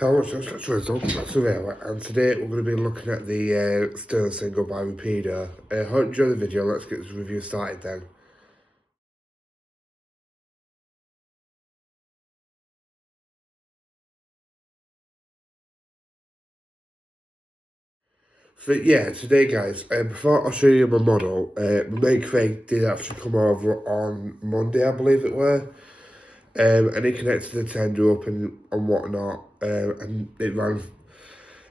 Hello, it's Surveyor, and today we're going to be looking at the Stirling single by Rapido. Hope you enjoy the video. Let's get this review started then. So yeah, today guys, before I show you my model, my mate Craig did actually come over on Monday, I believe it were, and he connected the tender up and whatnot, and it ran.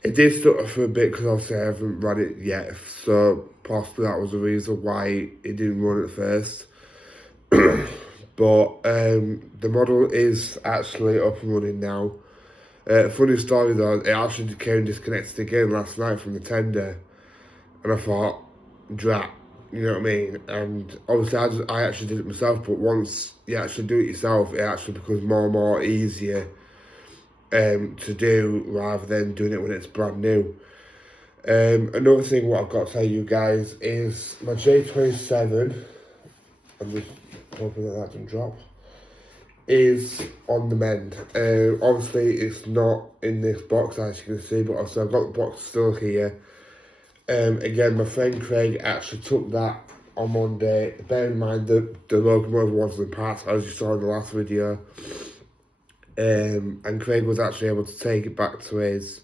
It did stutter for a bit because obviously I haven't run it yet, so possibly that was the reason why it didn't run at first. But the model is actually up and running now. Funny story though, it actually came disconnected again last night from the tender, and I thought, drat, you know what I mean? And obviously I actually did it myself, but once you actually do it yourself, it actually becomes more and more easier to do rather than doing it when it's brand new. Another thing what I've got to tell you guys is my J27, I'm just hoping that doesn't drop, is on the mend. Obviously it's not in this box as you can see, but also I've got the box still here. Again, my friend Craig actually took that on Monday. Bear in mind that the locomotive was in the past, as you saw in the last video. And Craig was actually able to take it back to his.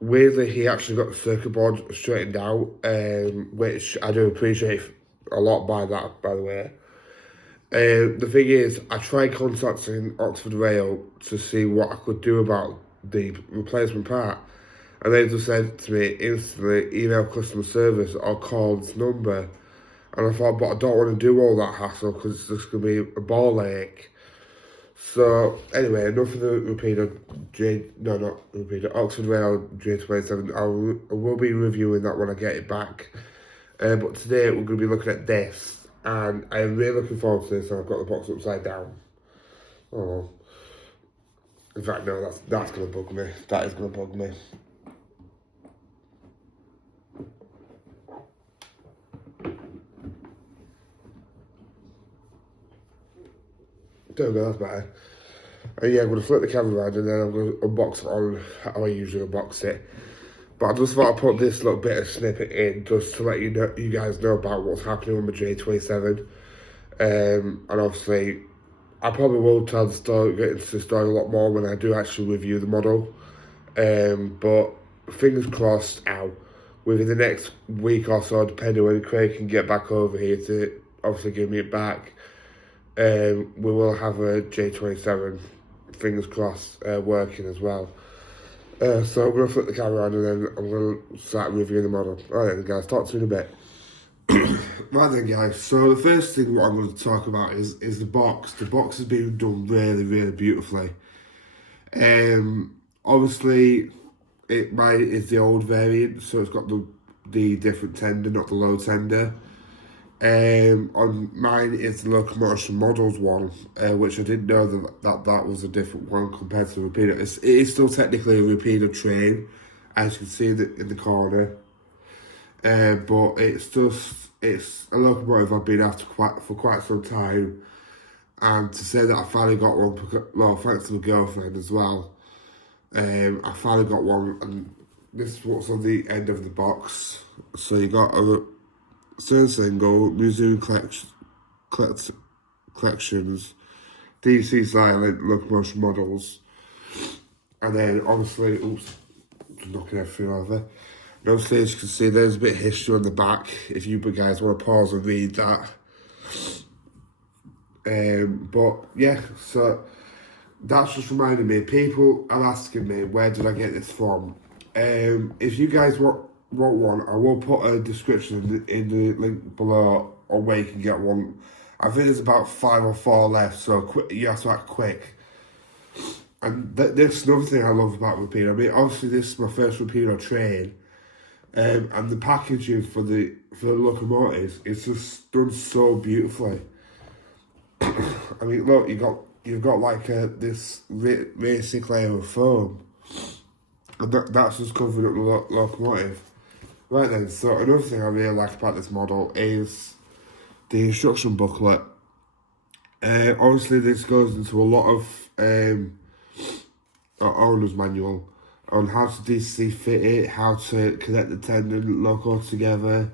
Weirdly, he actually got the circuit board straightened out, which I do appreciate a lot by that, by the way. The thing is, I tried contacting Oxford Rail to see what I could do about the replacement part, and they just said to me instantly, email customer service or call this number. And I thought, but I don't want to do all that hassle because it's just going to be a ball ache. So anyway, enough of the Oxford Rail J27. I will be reviewing that when I get it back. But today we're going to be looking at this, and I'm really looking forward to this. And I've got the box upside down. Oh, in fact, no, that's going to bug me. That is going to bug me. There we go, that's better. And yeah, I'm going to flip the camera around and then I'm going to unbox it on how I usually unbox it. But I just thought I'd put this little bit of snippet in just to let you guys know about what's happening with my J27. And obviously, I probably will tell the story, get into the story a lot more when I do actually review the model. But fingers crossed out, within the next week or so, depending when Craig can get back over here to obviously give me it back, we will have a J27, fingers crossed, working as well. So I'm going to flip the camera on and then I'm going to start reviewing the model. Alright then guys, talk to you in a bit. Right then guys, so the first thing what I'm going to talk about is the box. The box has been done really, really beautifully. Obviously, mine is the old variant, so it's got the different tender, not the low tender. On mine is the Locomotion Models one, which I didn't know that was a different one compared to the Rapido. It is still technically a Rapido train, as you can see in the corner. But it's a locomotive I've been after for quite some time. And to say that I finally got one, well, thanks to my girlfriend as well. I finally got one, and this is what's on the end of the box. So you got a third single, museum collections, DC silent locomotion models, and then obviously, oops, knocking everything over. And obviously, as you can see, there's a bit of history on the back. If you guys want to pause and read that. But yeah, so that's just reminding me. People are asking me, where did I get this from? If you guys want one, I will put a description in the link below on where you can get one. I think there's about 5 or 4 left, so you have to act quick. And this is another thing I love about Rapido. I mean, obviously this is my first Rapido train, and the packaging for the locomotives is just done so beautifully. I mean, look, you've got like this racing layer of foam, and that's just covering up the locomotive. Right then, so another thing I really like about this model is the instruction booklet. Obviously this goes into a lot of owner's manual on how to DC fit it, how to connect the tendon loco together,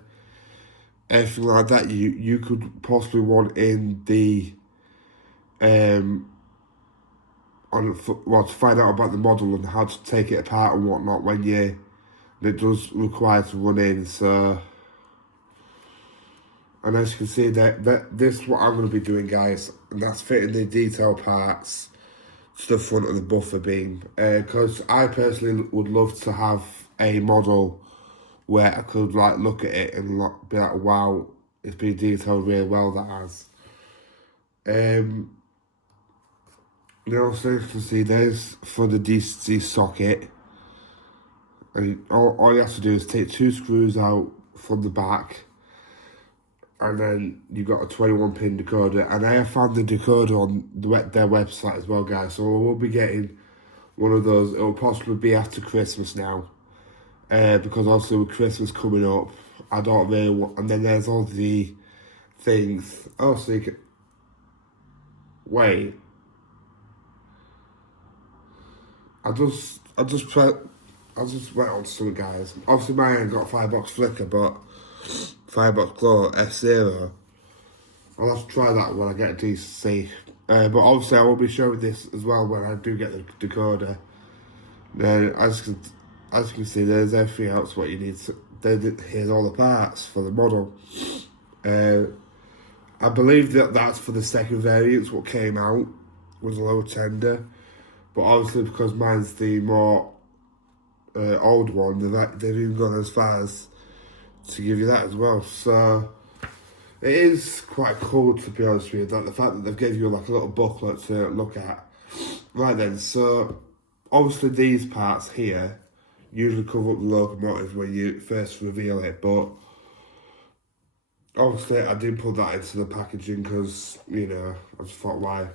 everything like that. You could possibly want in the to find out about the model and how to take it apart and whatnot when it does require to run in. So, and as you can see, that this is what I'm going to be doing, guys, and that's fitting the detail parts to the front of the buffer beam. Because I personally would love to have a model where I could like look at it and be like, wow, it's been detailed really well. That has. Now, so you can see there's for the DC socket. And all you have to do is take 2 screws out from the back, and then you've got a 21-pin decoder. And I have found the decoder on their website as well, guys. So we'll be getting one of those. It will possibly be after Christmas now, because also with Christmas coming up, I don't really want. And then there's all the things. Oh, so you can wait. I just went on to it, guys. Obviously, mine ain't got Firebox Flicker, but Firebox Glow F0. I'll have to try that when I get a DC. But obviously, I will be showing this as well when I do get the decoder. Then, as you can see, there's everything else what you need. Here's all the parts for the model. I believe that's for the second variant. What came out was a lower tender. But obviously, because mine's the more old one, they've even gone as far as to give you that as well. So it is quite cool, to be honest with you, like the fact that they've given you like a little booklet to look at. Right then, so obviously these parts here usually cover up the locomotive when you first reveal it, but obviously I did put that into the packaging because, you know, I just thought, why?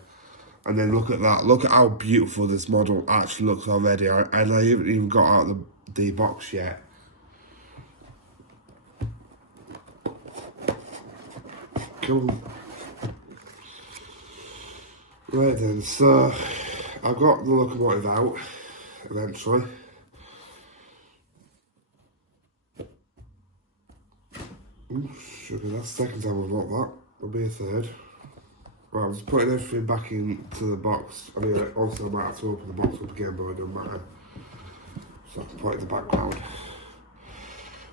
And then look at that. Look at how beautiful this model actually looks already. And I haven't even got out the box yet. Come on. Right then, so I got the locomotive out eventually. Ooh, sugar, that's the second time I've got that. There'll be a third. Right, I'm just putting everything back into the box. I mean, also I might have to open the box up again, but it doesn't matter. So I can put it in the background.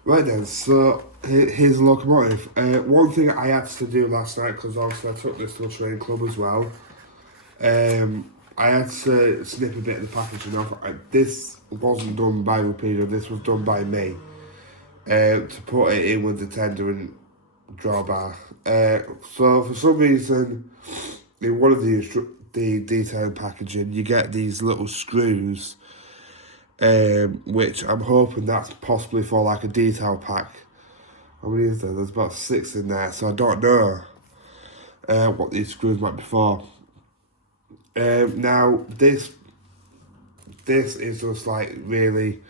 Right then, so here's the locomotive. One thing I had to do last night, because obviously I took this to a training club as well, I had to snip a bit of the packaging off. This wasn't done by Rapido, this was done by me. To put it in with the tender and drawbar. So for some reason, in one of the detailed packaging, you get these little screws, which I'm hoping that's possibly for like a detail pack. How many is there? There's about 6 in there, so I don't know what these screws might be for. Now this is just like really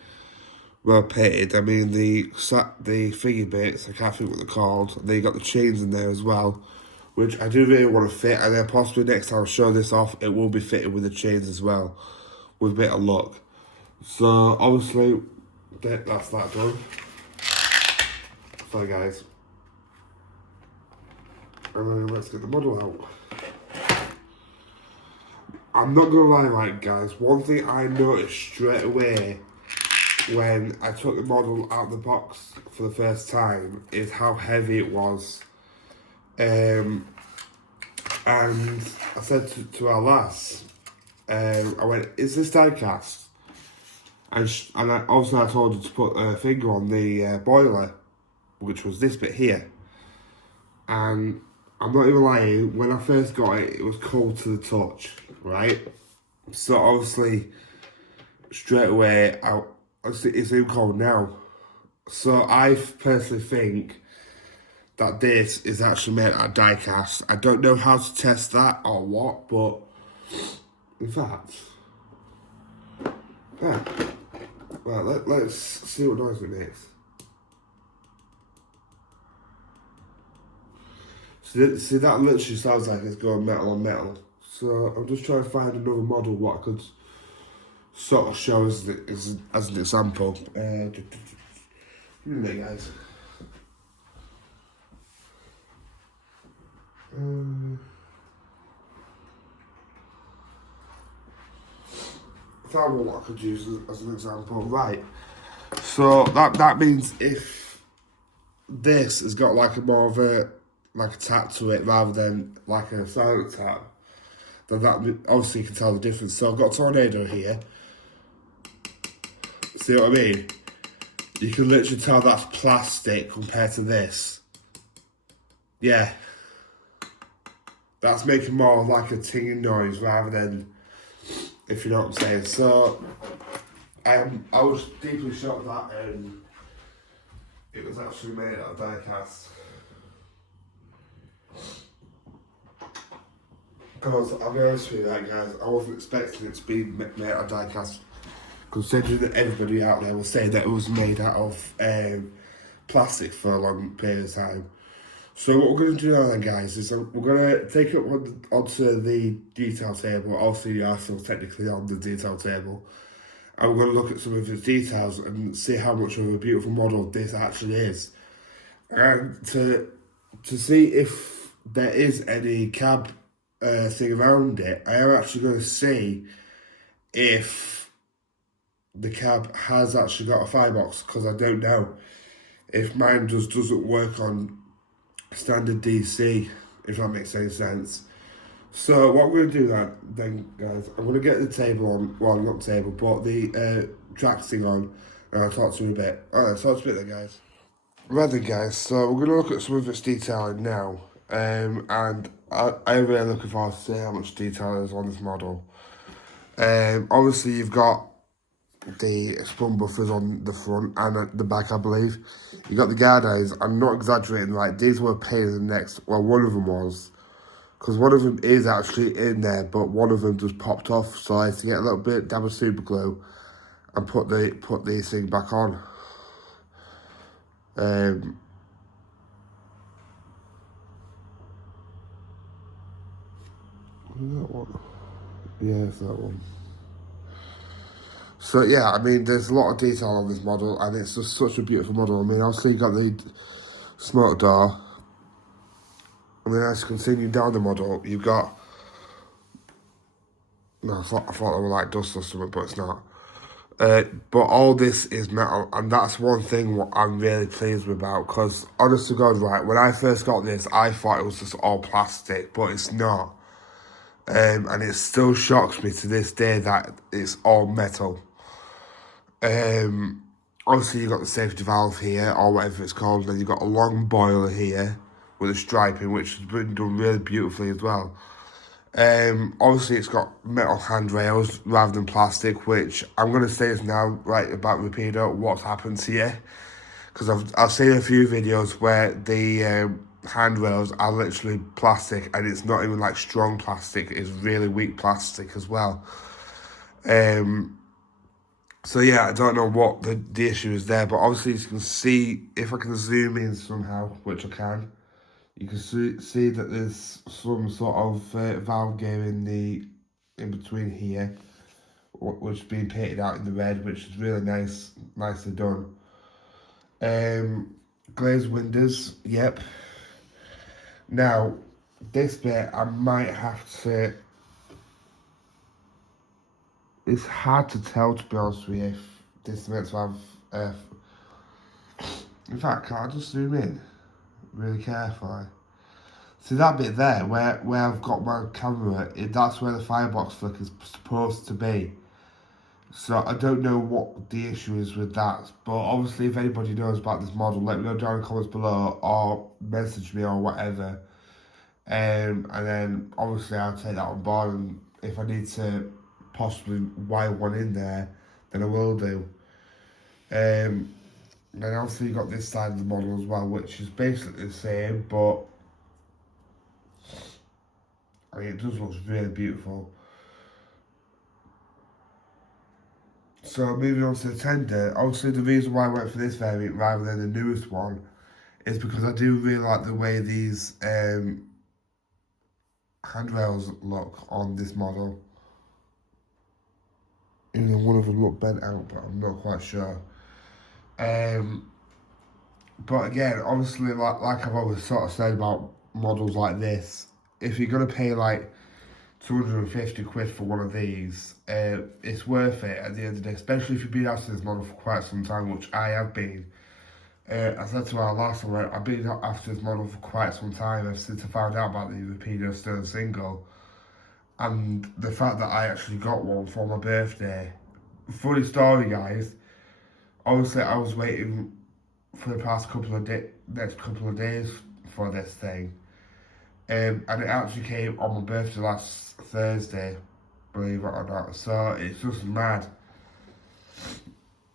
well painted. I mean, the thingy bits, I can't think what they're called. And then you got the chains in there as well, which I do really want to fit. And then possibly next time I show this off, it will be fitted with the chains as well, with a bit of luck. So obviously, that's that done. Sorry guys. And then let's get the model out. I'm not gonna lie, right guys, one thing I noticed straight away when I took the model out of the box for the first time is how heavy it was. And I said to our lass, I went, is this die cast? And obviously I told her to put a finger on the boiler, which was this bit here. And I'm not even lying, when I first got it, it was cold to the touch, right? So obviously, straight away, it's even cold now. So I personally think that this is actually made out of die cast. I don't know how to test that or what, but in fact, yeah. Well, let's see what noise it makes. See, that literally sounds like it's going metal on metal. So I'm just trying to find another model what I could sort of show as an example. There, guys. That one I could use as an example, right? So that means if this has got like a more of a tap to it rather than like a silent tap, then that obviously you can tell the difference. So I've got Tornado here. See what I mean? You can literally tell that's plastic compared to this. Yeah. That's making more of like a tinging noise rather than, if you know what I'm saying. So I was deeply shocked that it was actually made out of die cast. Because I'll be honest with you, guys, I wasn't expecting it to be made out of die cast, considering that everybody out there was saying that it was made out of plastic for a long period of time. So what we're going to do now then, guys, is we're going to take it onto the detail table. Obviously, you are still technically on the detail table. And we're going to look at some of its details and see how much of a beautiful model this actually is. And to see if there is any cab thing around it, I am actually going to see if the cab has actually got a firebox, because I don't know if mine just doesn't work on standard DC, if that makes any sense. So what I'm going to do then, guys, I'm going to get the table on, well, not the table, but the tracks thing on, and I'll talk to you a bit. Alright, talk to you a bit then, guys. Right then, guys, so we're going to look at some of its detailing now, and I'm really looking forward to see how much detail there is on this model. Obviously, you've got the spun buffers on the front and at the back, I believe. You got the guard eyes. I'm not exaggerating, like, these were a pain in the neck. Well, one of them was, because one of them is actually in there, but one of them just popped off, so I had to get a little bit dab of super glue and put the thing back on. Is that one? Yeah, it's that one. So yeah, I mean, there's a lot of detail on this model, and it's just such a beautiful model. I mean, obviously you got the smoke door. I mean, as you continue down the model, you've got. No, I thought they were like dust or something, but it's not. But all this is metal, and that's one thing what I'm really pleased with about, because honest to God, right, when I first got this, I thought it was just all plastic, but it's not. And it still shocks me to this day that it's all metal. Obviously you've got the safety valve here, or whatever it's called, and then you've got a long boiler here with a striping, which has been done really beautifully as well. Obviously it's got metal handrails rather than plastic, which I'm going to say is now, right, about Rapido, what's happened here. Because I've seen a few videos where the handrails are literally plastic, and it's not even like strong plastic, it's really weak plastic as well. So yeah, I don't know what the issue is there, but obviously you can see, if I can zoom in somehow, which I can, you can see that there's some sort of valve gear in between here, which is being painted out in the red, which is really nicely done. Glazed windows, yep. Now, this bit I might have to. It's hard to tell, to be honest with you, if this is meant to have. In fact, can I just zoom in really carefully? See that bit there, where I've got my camera, that's where the firebox flick is supposed to be. So I don't know what the issue is with that, but obviously if anybody knows about this model, let me know down in the comments below, or message me or whatever. And then obviously I'll take that on board, and if I need to possibly wire one in there, then I will do. Then obviously you got this side of the model as well, which is basically the same, but I mean, it does look really beautiful. So moving on to the tender, obviously the reason why I went for this variant rather than the newest one is because I do really like the way these handrails look on this model. Even one of them looked bent out, but I'm not quite sure. But again, obviously, like I've always sort of said about models like this, if you're going to pay like 250 quid for one of these, it's worth it at the end of the day, especially if you've been after this model for quite some time, which I have been. I said to our last one, I've been after this model for quite some time, ever since I found out about the rapido stirling single. And the fact that I actually got one for my birthday. Funny story, guys. Obviously, I was waiting for the past next couple of days for this thing. And it actually came on my birthday last Thursday, believe it or not. So it's just mad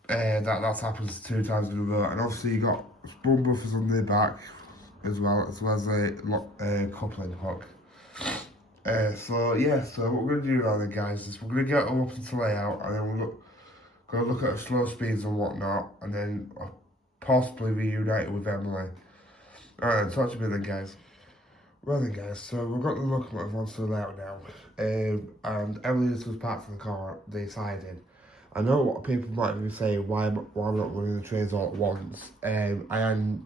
that's happened 2 times in a row. And obviously you got sprung buffers on the back as well as a coupling hook. So what we're going to do now then, guys, is we're going to get them up into layout, and then we're going to look at slow speeds and whatnot, and then possibly reunite with Emily. Alright, talk to me then, guys. Well then, guys, so we've got the locomotive onto the layout now, and Emily was parked in the car, decided. I know what people might be saying, why I'm not running the trains all at once, and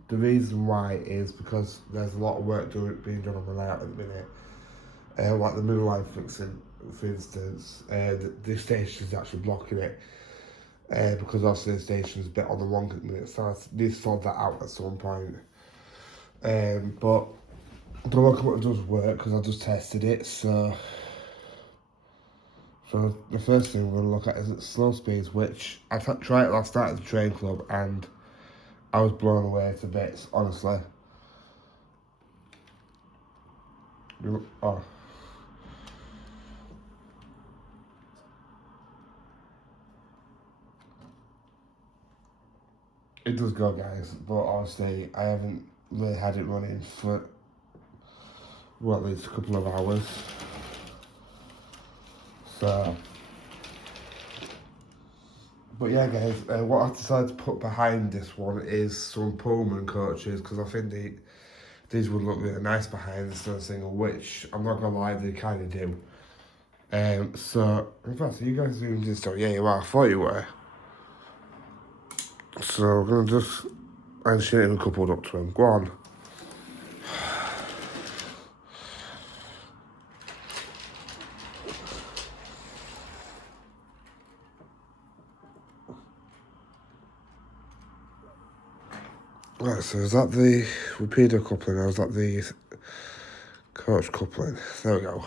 the reason why is because there's a lot of work being done on the layout at the minute. Like the middle line fixing, for instance, the station is actually blocking it, because obviously the station is a bit on the wrong at the minute, so I need to sort that out at some point. But the locomotive does work because I just tested it, so the first thing we're going to look at is its slow speeds, which I tried it last night at the train club and I was blown away to bits, honestly. Oh. It does go, guys, but honestly, I haven't really had it running for, well, at least a couple of hours. So, but yeah, guys, what I've decided to put behind this one is some Pullman coaches, because I think these would look really nice behind this sort of single, which I'm not gonna lie, they kind of do. So, in fact, are you guys doing this stuff? Yeah, you are. I thought you were. So we're gonna just shit him coupled up to him. Go on. Right, so is that the rapido coupling or is that the coach coupling? There we go.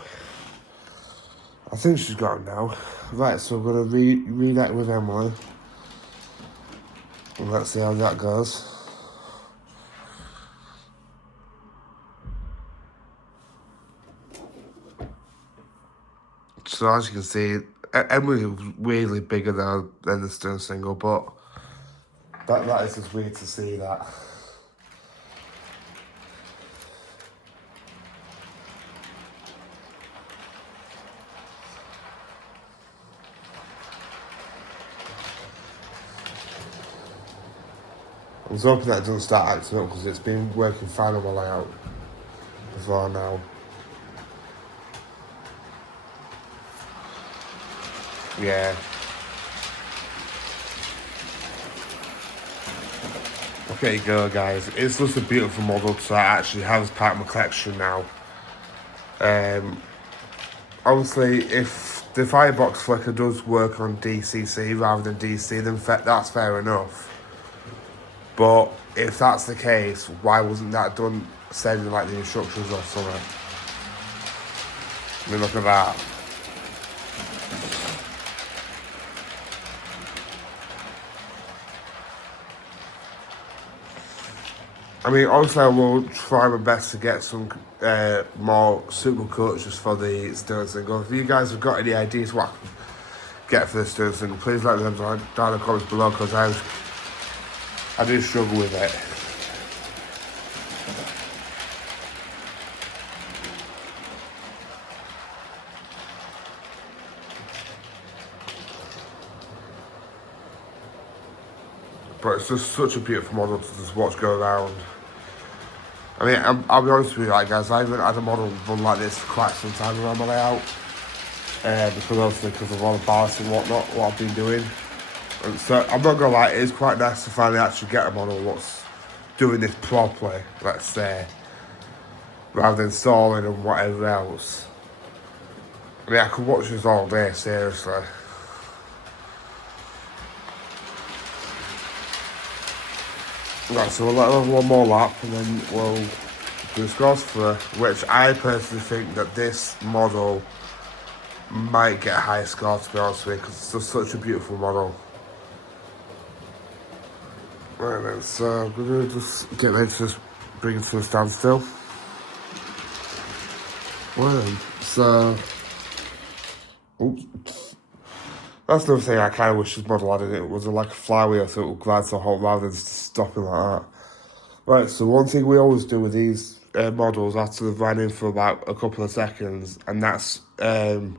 I think she's got him now. Right, so we're going to reunite with Emily. And let's see how that goes. So as you can see, Emily was really bigger than the Stern single, but that is just weird to see that. I was hoping that it doesn't start acting up because it's been working fine on my layout before now. Yeah. Okay, go, guys. It's just a beautiful model to actually have as part of my collection now. Obviously, if the firebox flicker does work on DCC rather than DC, then that's fair enough. But if that's the case, why wasn't that done sending like the instructions or something? I mean, look at that. I mean, obviously I will try my best to get some more suitable coaches for the Stern single. If you guys have got any ideas what I can get for the Stern single, please let me know down in the comments below, because I do struggle with it. But it's just such a beautiful model to just watch go around. I mean, I'll be honest with you, like, guys, I haven't had a model run like this for quite some time around my layout. because obviously because of all the balance and whatnot, what I've been doing. And so I'm not gonna lie, it is quite nice to finally actually get a model what's doing this properly, let's say, rather than stalling and whatever else. I mean, I could watch this all day, seriously. Right, so we'll let her have one more lap and then we'll do scores for her, which I personally think that this model might get a higher score, to be honest with you, because it's just such a beautiful model. Right then, so I'm going to just get ready to just bring it to a standstill. Right then, so... Oops. That's another thing I kind of wish this model had in it. It was like a flywheel so it would glide so hot rather than just stopping like that. Right, so one thing we always do with these models after they've ran in for about a couple of seconds, and that's do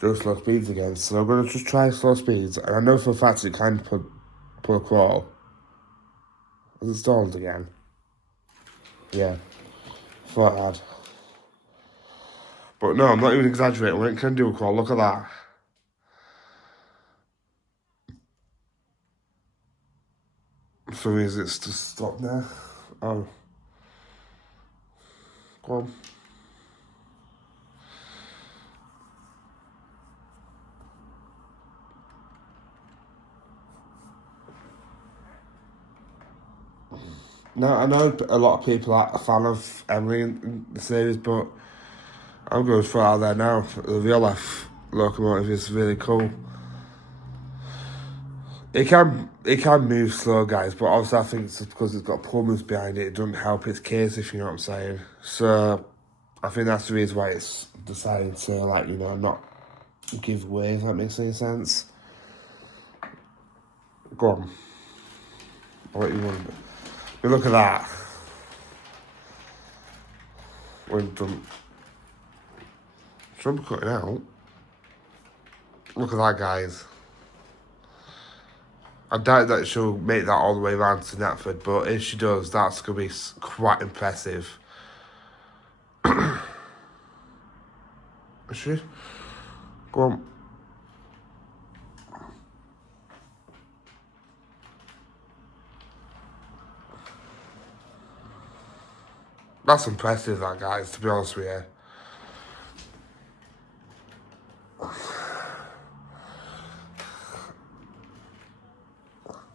slow speeds again. So I'm going to just try slow speeds, and I know for a fact it can put a crawl. Has it stalled again? Yeah, thought it had. But no, I'm not even exaggerating. When it can do a crawl, look at that. For some reason it's just stopped there. Oh. Go on. No, I know a lot of people are a fan of Emily in the series, but I'm going to throw it out there now. The real life locomotive is really cool. It can move slow, guys, but obviously I think it's because it's got plumbers behind it. It doesn't help its case, if you know what I'm saying. So I think that's the reason why it's decided to, like, you know, not give way, if that makes any sense. Go on. I'll let you run. But look at that. When done. Should be cutting out. Look at that, guys. I doubt that she'll make that all the way around to Knapford, but if she does, that's going to be quite impressive. Is she? Go on. That's impressive, that, guys, to be honest with you.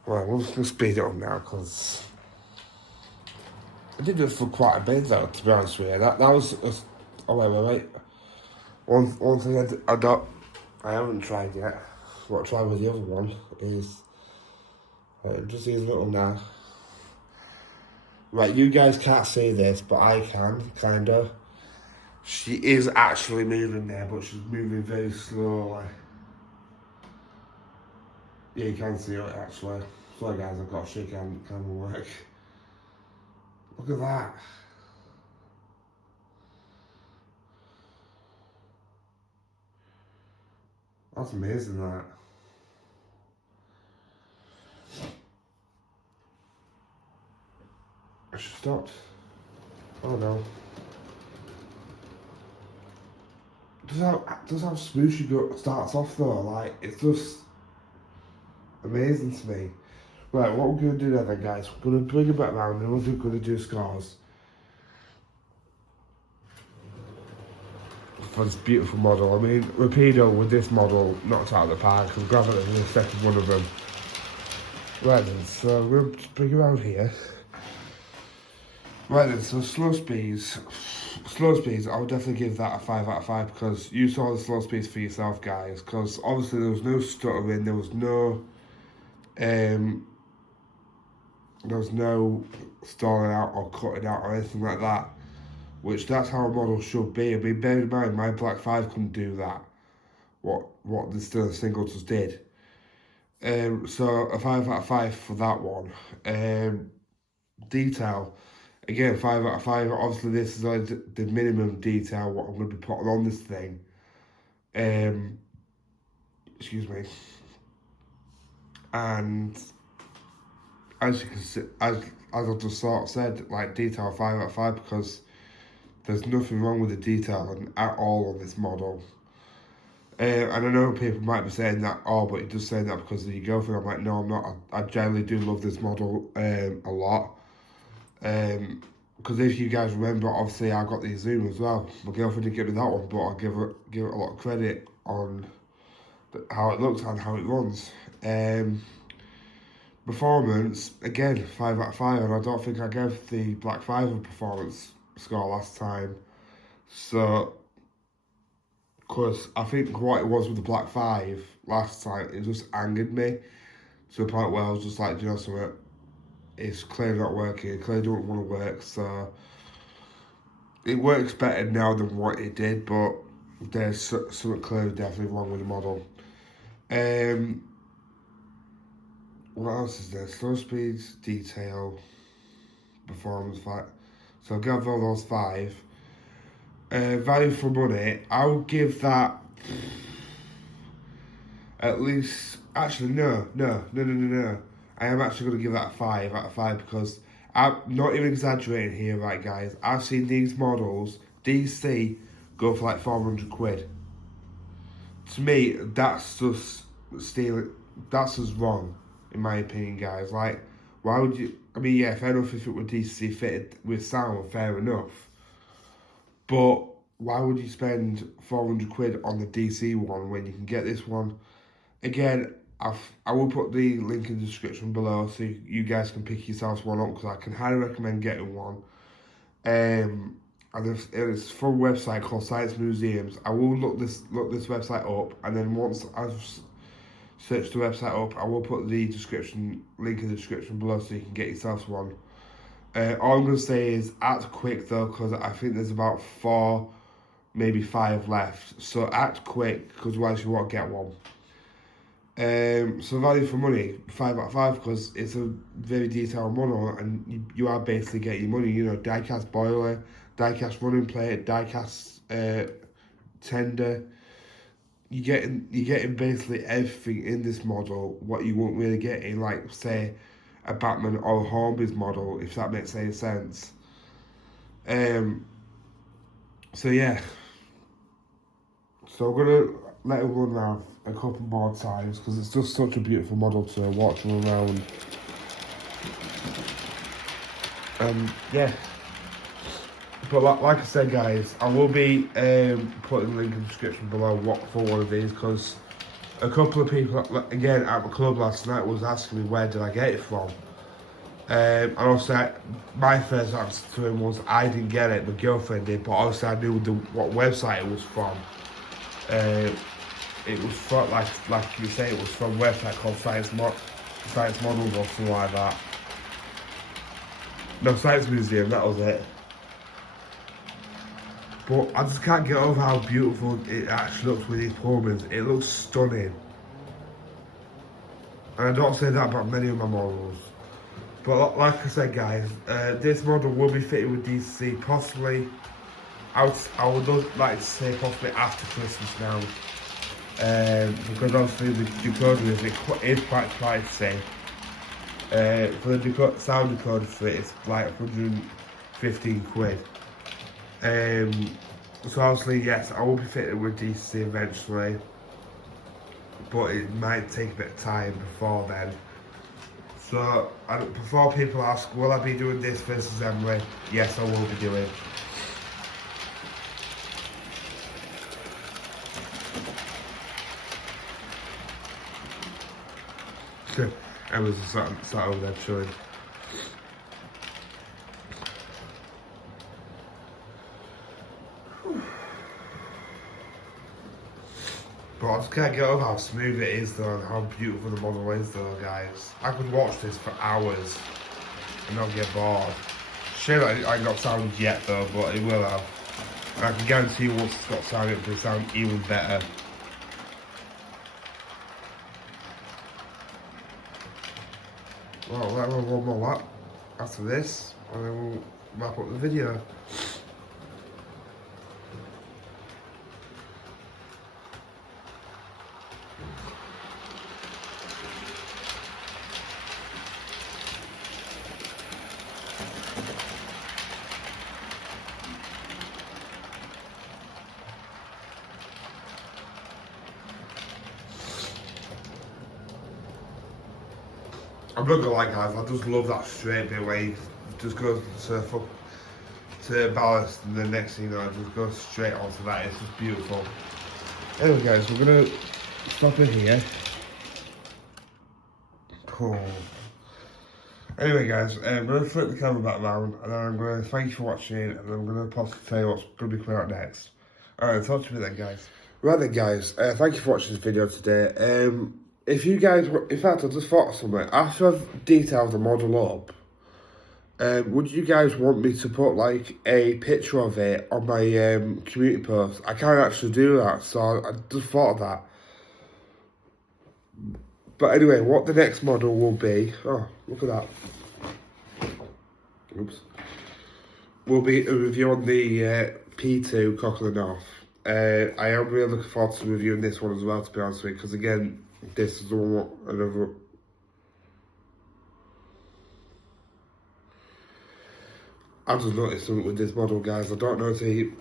Well, we'll just speed it up now, because I did this for quite a bit, though, to be honest with you. That was... Oh, wait. One thing I haven't tried yet, what I tried with the other one, is... just these little now. Right, you guys can't see this, but I can, kind of. She is actually moving there, but she's moving very slowly. Yeah, you can see it, actually. Sorry, guys, I've got a shake hand camera work. Look at that. That's amazing, that. She stopped. Oh no. Does how smooth she starts off though, like, it's just amazing to me. Right, what we're going to do then, guys, we're going to bring it back round and we're going to do scores for this beautiful model. I mean, Rapido with this model knocked out of the park, and Gravity was the second one of them. Right then, so we're going to bring it around here. Right then, so slow speeds, I would definitely give that a 5 out of 5, because you saw the slow speeds for yourself, guys, because obviously there was no stuttering, there was no stalling out or cutting out or anything like that, which that's how a model should be. I mean, bear in mind, my Black 5 couldn't do that, what the Stirling Singletons did. So a 5 out of 5 for that one. Detail, again, 5 out of 5. Obviously, this is the minimum detail what I'm going to be putting on this thing. Excuse me. And as you can see, as I just sort of said, like, detail 5 out of 5, because there's nothing wrong with the detail at all on this model. And I know people might be saying that, oh, but you're just saying that because of your girlfriend. I'm like, no, I'm not. I generally do love this model a lot. Because if you guys remember, obviously I got the Zoom as well. My girlfriend didn't give me that one, but I give it a lot of credit on how it looks and how it runs. Performance, again, 5 out of 5, and I don't think I gave the Black 5 a performance score last time. So, because I think what it was with the Black 5 last time, it just angered me to the point where I was just like, do you know something? It's clearly not working, it clearly don't want to work, so it works better now than what it did, but there's something clearly definitely wrong with the model. What else is there? Slow speeds, detail, performance, fight. So I'll give all those 5. Value for money, I'll give that at least. Actually, no. I am actually going to give that a 5 out of 5 because I'm not even exaggerating here, right, guys? I've seen these models, DC, go for like 400 quid. To me, that's just stealing. That's just wrong, in my opinion, guys. Like, why would you? I mean, yeah, fair enough if it were DC fitted with sound, fair enough. But why would you spend 400 quid on the DC one when you can get this one? Again, I will put the link in the description below so you guys can pick yourselves one up because I can highly recommend getting one. And it's from a website called Science Museums. I will look this website up, and then once I've searched the website up, I will put the link in the description below so you can get yourself one. All I'm going to say is act quick though, because I think there's about 4, maybe 5 left. So act quick, because otherwise you won't get one. So value for money, 5 out of 5, because it's a very detailed model, and you are basically getting your money. You know, die-cast boiler, die-cast running plate, die-cast tender. You're getting basically everything in this model what you won't really get in, like, say, a Batman or a Hornby's model, if that makes any sense. So yeah. So I'm gonna let it run now a couple more times because it's just such a beautiful model to watch run around. Yeah. But like I said, guys, I will be putting the link in the description below for one of these because a couple of people, again, at my club last night was asking me where did I get it from. And also, my first answer to him was I didn't get it, my girlfriend did, but obviously I knew what website it was from. It was from, like you say, it was from a website called Science Models or something like that. No, Science Museum, that was it. But I just can't get over how beautiful it actually looks with these plumbers. It looks stunning. And I don't say that about many of my models. But like I said, guys, this model will be fitted with DC, possibly, I would like to say possibly after Christmas now. Because obviously the decoder is quite pricey. For the sound decoder for it, it's like 115 quid. So obviously, yes, I will be fitted with DC eventually. But it might take a bit of time before then. So, before people ask, will I be doing this versus Emily? Yes, I will be doing. Emily's sat over there chilling. But I just can't get over how smooth it is though, and how beautiful the model is though, guys. I could watch this for hours and not get bored. Shame I ain't got sound yet though, but it will have. And I can guarantee you once it's got sound, it will sound even better. Well, let me run one more lap after this, and then we'll wrap up the video. I'm not gonna lie guys, I just love that straight bit where he just goes to ballast and the next thing you know, it just goes straight onto that. It's just beautiful. Anyway guys, we're gonna stop it here. Cool. Anyway guys, I'm going to flip the camera back round and then I'm going to thank you for watching and then I'm going to possibly tell you what's going to be coming out next. Alright, talk to me then guys. Right then guys, thank you for watching this video today. If you guys, in fact I just thought of something, after I've detailed the model up, would you guys want me to put like a picture of it on my community post? I can't actually do that, so I just thought of that. But anyway, what the next model will be, oh, look at that. Oops. Will be a review on the P2 Cock of the North. I am really looking forward to reviewing this one as well, to be honest with you, because again, this is the one, another. I've just noticed something with this model, guys. I don't know if the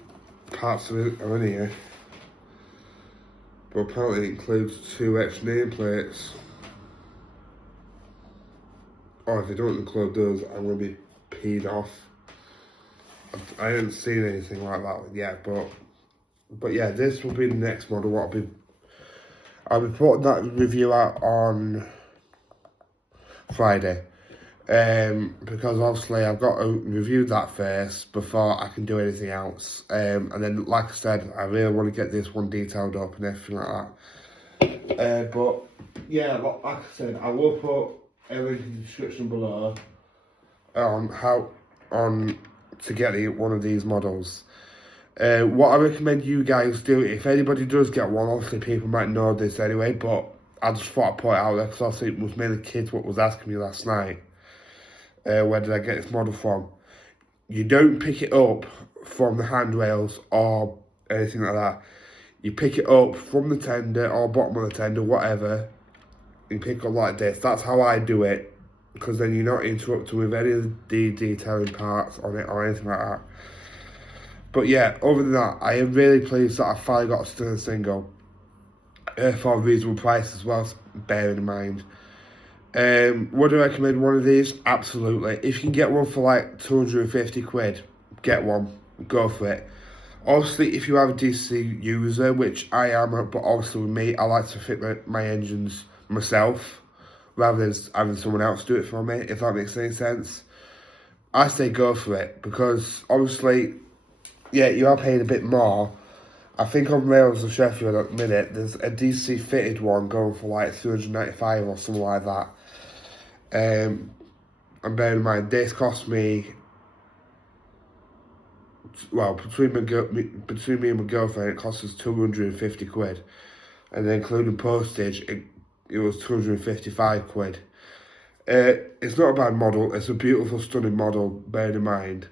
parts of it are in here, but apparently it includes 2 extra nameplates. Or if they don't include those, I'm going to be peed off. I haven't seen anything like that yet, but yeah, this will be the next model. What I'll be putting that review out on Friday, because obviously I've got to review that first before I can do anything else. And then, like I said, I really want to get this one detailed up and everything like that. But yeah, like I said, I will put everything in the description below on how to get one of these models. What I recommend you guys do, if anybody does get one, obviously people might know this anyway, but I just thought I'd put it out there because obviously it was mainly kids what was asking me last night, where did I get this model from? You don't pick it up from the handrails or anything like that. You pick it up from the tender or bottom of the tender, whatever. You pick up like this. That's how I do it, because then you're not interrupted with any of the detailing parts on it or anything like that. But yeah, other than that, I am really pleased that I finally got a stirling single for a reasonable price as well, bearing in mind. Would I recommend one of these? Absolutely. If you can get one for like 250 quid, get one, go for it. Obviously, if you have a DC user, which I am, but obviously with me, I like to fit my engines myself rather than having someone else do it for me, if that makes any sense. I say go for it, because obviously, yeah, you are paying a bit more. I think on Rails of Sheffield at the minute, there's a DC fitted one going for like 395 or something like that. And bear in mind, this cost me, well, between me and my girlfriend, it cost us 250 quid. And then including postage, it was 255 quid. It's not a bad model. It's a beautiful, stunning model, bear in mind.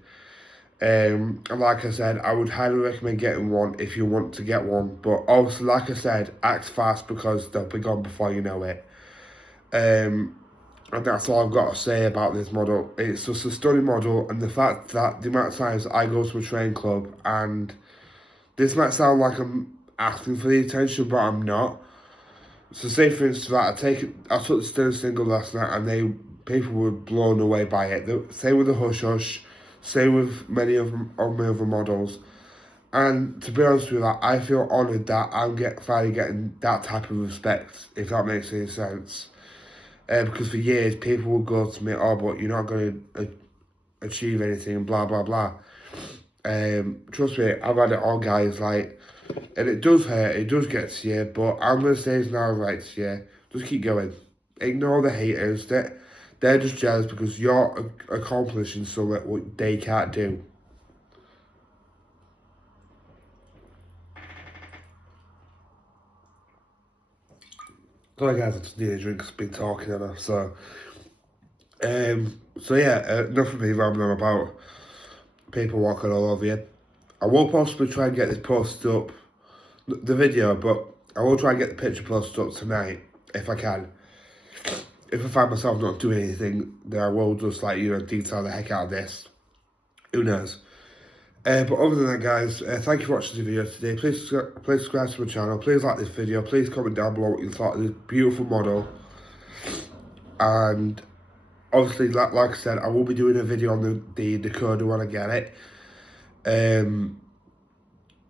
And like I said, I would highly recommend getting one if you want to get one. But also, like I said, act fast because they'll be gone before you know it. And that's all I've got to say about this model. It's just a stunning model, and the fact that the amount of times I go to a train club, and this might sound like I'm asking for the attention, but I'm not. So say for instance that I took the stirling single last night, and people were blown away by it. Same with the Hush Hush, same with many of my other models. And to be honest with you, I feel honoured that I'm finally getting that type of respect, if that makes any sense. Because for years people would go to me, oh, but you're not going to achieve anything, and blah blah blah. Trust me, I've had it all, guys. Like, and it does hurt, it does get to you, but I'm gonna say it's now right to you. Just keep going. Ignore the haters. They're just jealous because you're accomplishing something what they can't do. Sorry guys, I just need a drink, I've been talking enough, so yeah, enough of me rambling about people walking all over you. I will possibly try and get this posted up, the video, but I will try and get the picture posted up tonight, if I can. If I find myself not doing anything, then I will just, like, detail the heck out of this. Who knows? But other than that, guys, thank you for watching the video today. Please subscribe to my channel. Please like this video. Please comment down below what you thought of this beautiful model. and obviously, like I said, I will be doing a video on the decoder when I get it.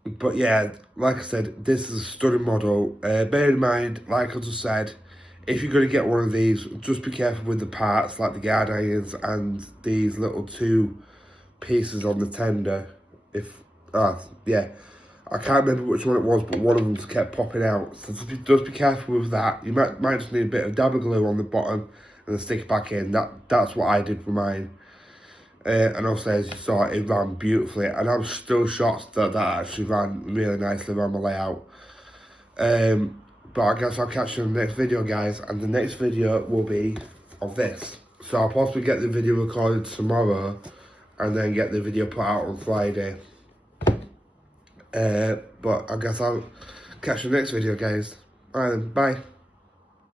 But yeah, like I said, this is a stunning model. Bear in mind, like I just said, if you're going to get one of these, just be careful with the parts, like the guard irons and these little 2 pieces on the tender. Yeah, I can't remember which one it was, but one of them just kept popping out. So just be careful with that. You might just need a bit of dabber glue on the bottom and then stick it back in. That's what I did for mine. And also, as you saw, it ran beautifully, and I'm still shocked that actually ran really nicely around my layout. But I guess I'll catch you in the next video, guys, and the next video will be of this. So I'll possibly get the video recorded tomorrow, and then get the video put out on Friday. But I guess I'll catch you in the next video, guys. Alright then, bye.